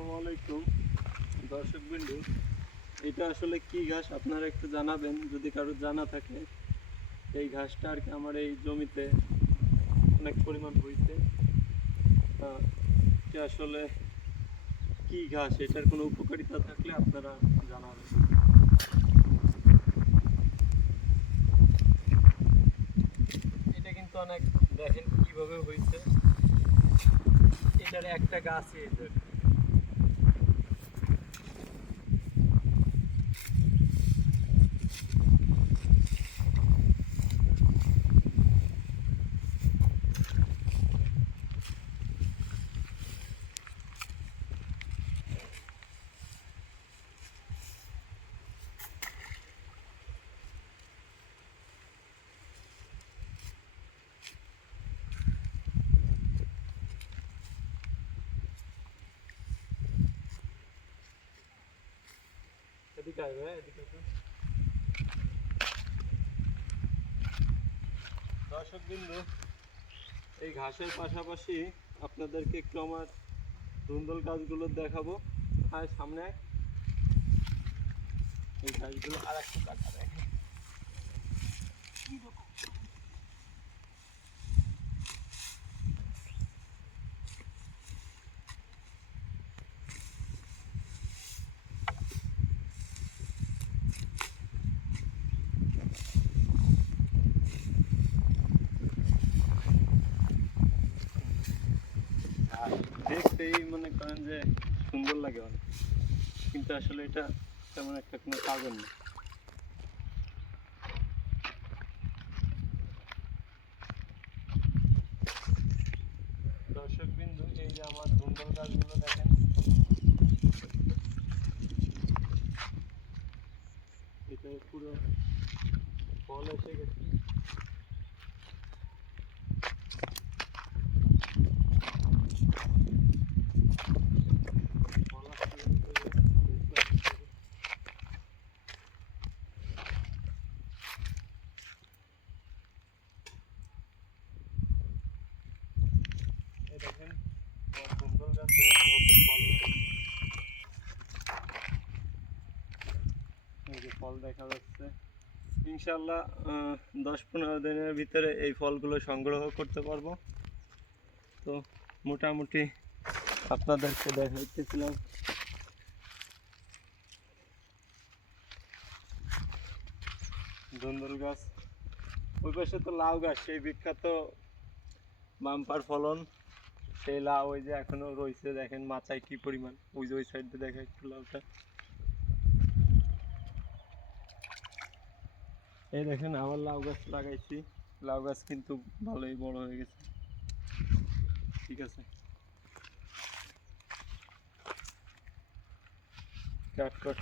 আসসালামু আলাইকুম, দর্শক বিন্দু। এটা আসলে কি ঘাস? আপনারা একটু জানাবেন, যদি কারও জানা থাকে। এই ঘাসটা আর কি আমার এই জমিতে অনেক পরিমাণ এটা আসলে কি ঘাস? এটার কোনো উপকারিতা থাকলে আপনারা জানাবেন। এটা কিন্তু অনেক দেখেন কীভাবে হয়েছে এটার একটা গাছই দর্শক বিন্দু এই ঘাসের পাশাপাশি আপনাদেরকে একটু আমার ধুন্দল গাছগুলো দেখাবো। আর সামনে এই গাছগুলো আর একটু কাটা দেখে আর দেখতেই মনে করেন যে সুন্দর লাগে অনেক। কিন্তু আসলে এটা তেমন একটা কোনো কাজের না দর্শক বিন্দু এই যে আমার ধুন্দল গাছগুলো দেখেন। এটা পুরো ফল এসে গেছে। দেখেন ফল দেখা যাচ্ছে। ইনশাল্লাহ দশ পনেরো দিনের ভিতরে এই ফলগুলো সংগ্রহ করতে পারব। তো মোটামুটি আপনাদেরকে দেখাইতেছিলাম। ধুন্দুল গাছ। ওই পাশে তো লাউ গাছ, সেই বিখ্যাত বাম্পার ফলন। সেই লাউ ওই যে এখনও রয়েছে দেখেন মাচায় কি পরিমাণ। ওই যে ওই সাইড দেখা একটু লাউটা। এই দেখেন আবার লাউ গাছ লাগাইছি। লাউ গাছ কিন্তু ভালোই বড় হয়ে গেছে। ঠিক আছে। কাট কাট।